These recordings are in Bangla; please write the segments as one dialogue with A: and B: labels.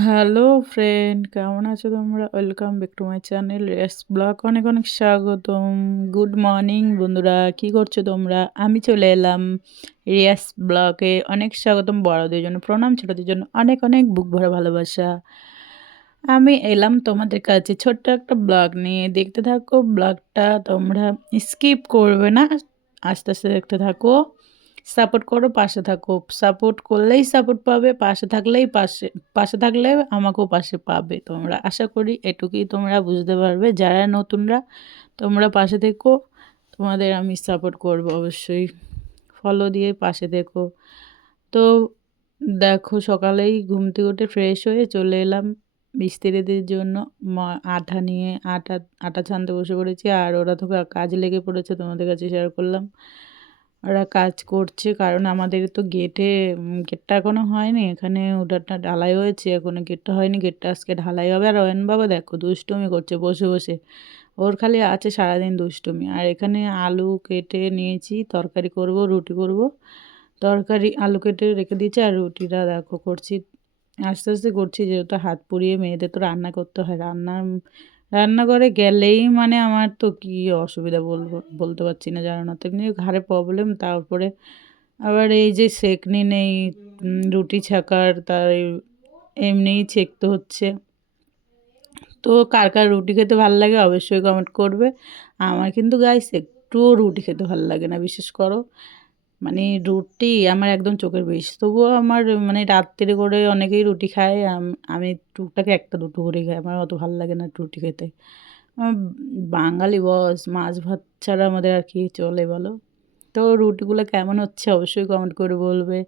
A: হ্যালো ফ্রেন্ড কেমন আছো তোমরা? Welcome back to my channel race blog অনেক অনেক স্বাগতম। গুড মর্নিং বন্ধুরা। কি করছ তোমরা? আমি চলে এলাম রিয়াস ব্লগে অনেক স্বাগতম বড়দের জন্য, প্রণাম ছোটদের জন্য। অনেক অনেক বুক ভরা ভালোবাসা। আমি এলাম তোমাদের কাছে ছোট্ট একটা ব্লগ নিয়ে। দেখতে থাকো ব্লগটা তোমরা স্কিপ করবে না। আস্তে আস্তে দেখতে থাকো। সাপোর্ট করো, পাশে থাকো। সাপোর্ট করলেই সাপোর্ট পাবে, পাশে থাকলেই পাশে পাশে থাকলে আমাকেও পাশে পাবে তোমরা। আশা করি এটুকুই তোমরা বুঝতে পারবে। যারা নতুনরা, তোমরা পাশে থেকো। তোমাদের আমি সাপোর্ট করব অবশ্যই। ফলো দিয়ে পাশে দেখো তো দেখো, সকালেই ঘুম থেকে উঠে ফ্রেশ হয়ে চলে এলাম মিস্ত্রিদের জন্য। আটা নিয়ে আটা আটা ছানতে বসে পড়েছি আর ওরা তো কাজ লেগে পড়েছে, তোমাদের কাছে শেয়ার করলাম। ওরা কাজ করছে, কারণ আমাদের তো গেটে গেটটা এখনও হয়নি। এখানে ওটাটা ঢালাই হয়েছে এখনও গেটটা হয়নি। গেটটা আজকে ঢালাই হবে। আর অয়ন বাবা দেখো, দুষ্টুমি করছে বসে বসে। ওর খালি আছে সারাদিন দুষ্টুমি। আর এখানে আলু কেটে নিয়েছি, তরকারি করব, রুটি করব। তরকারি, আলু কেটে রেখে দিয়েছি, আর রুটিটা দেখো করছি। আস্তে আস্তে করছি, যেহেতু হাত পুড়িয়ে মেয়েদের তো রান্না করতে হয়। রান্নার রান্নাঘরে গেলেই মানে আমার তো কী অসুবিধা বলব, বলতে পারছি না জানো না। তেমনি ঘাড়ে প্রবলেম তারপরে আবার এই যে সেকনি নেই রুটি ছাকার তার এমনিই ছেঁকতে হচ্ছে। তো কার কার রুটি খেতে ভালো লাগে অবশ্যই কমেন্ট করবে। আমার কিন্তু গাইস একটুও রুটি খেতে ভালো লাগে না, বিশেষ করো। মানে রুটি আমার একদম চোখের বিষ। তবুও আমার মানে রাত্রে করে অনেকেই রুটি খায়। আমি টুকটাকে একটা দুটো করে খাই। আমার অত ভালো লাগে না রুটি খেতে। বাঙালি বস, মাছ ভাত ছাড়া আমাদের আর কি চলে বলো? তো রুটিগুলো কেমন হচ্ছে অবশ্যই কমেন্ট করে বলবে।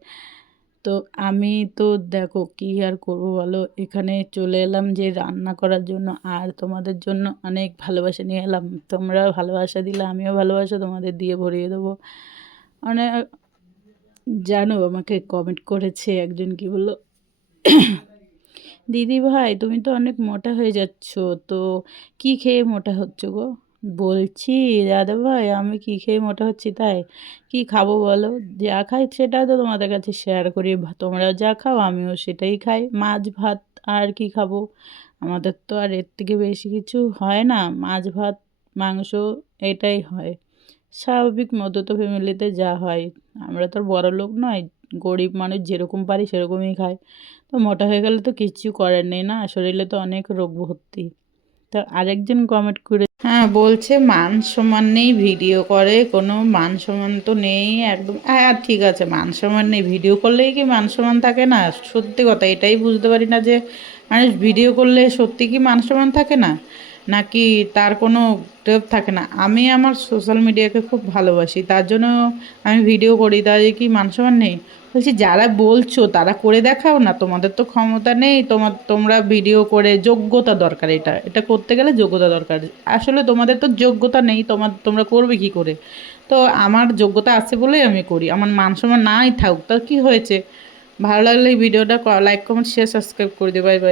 A: তো আমি তো দেখো কী আর করব বলো? এখানে চলে এলাম যে রান্না করার জন্য। আর তোমাদের জন্য অনেক ভালোবাসা নিয়ে এলাম। তোমরা ভালোবাসা দিলে, আমিও ভালোবাসা তোমাদের দিয়ে ভরিয়ে দেবো। মানে জানো আমাকে কমেন্ট করেছে, একজন কি বলল, দিদি ভাই, তুমি তো অনেক মোটা হয়ে যাচ্ছ, তো কি খেয়ে মোটা হচ্ছ গো? বলছি, দাদা ভাই, আমি কী খেয়ে মোটা হচ্ছি তাই? কি খাব বলো? যা খাই সেটা তো তোমাদের কাছে শেয়ার করি তোমরা যা খাও, আমিও সেটাই খাই। মাছ, ভাত আর কি খাব? আমাদের তো আর এর থেকে বেশি কিছু হয় না, মাছ, ভাত, মাংস, এটাই হয়। স্বাভাবিক মধ্যত ফ্যামিলিতে যা হয়। আমরা তো বড় লোক নয়, গরিব মানুষ যেরকম পারি সেরকমই খাই। তো মোটা হয়ে গেলে তো কিচ্ছু করার নেই না, শরীরে তো অনেক রোগ ভর্তি। তো আরেকজন কমেন্ট করে হ্যাঁ বলছে মান সমান নেই ভিডিও করে, কোনো মান সমান তো নেই, একদম হ্যাঁ ঠিক আছে, মান সমান নেই ভিডিও করলেই কি মান সমান থাকে না? সত্যি কথা, এটাই বুঝতে পারি না যে মানুষ ভিডিও করলে সত্যি কি মান সমান থাকে না? নাকি তার কোনো টেপ থাকে না? আমি আমার সোশ্যাল মিডিয়াকে খুব ভালোবাসি। তার জন্য আমি ভিডিও করি তাই কি মান সমান নেই? বলছি, যারা বলছো, তারা করে দেখাও না। তোমাদের তো ক্ষমতা নেই। তোমার, তোমরা ভিডিও করে যোগ্যতা দরকার এটা। এটা করতে গেলে যোগ্যতা দরকার। আসলে তোমাদের তো যোগ্যতা নেই। তোমার, তোমরা করবে কি করে? তো আমার যোগ্যতা আছে বলেই আমি করি। আমার মান সম্মান নাই থাকুক। তা কী হয়েছে? ভালো লাগলে ভিডিওটা লাইক কমেন্ট শেয়ার সাবস্ক্রাইব করে দেবে বাই বাই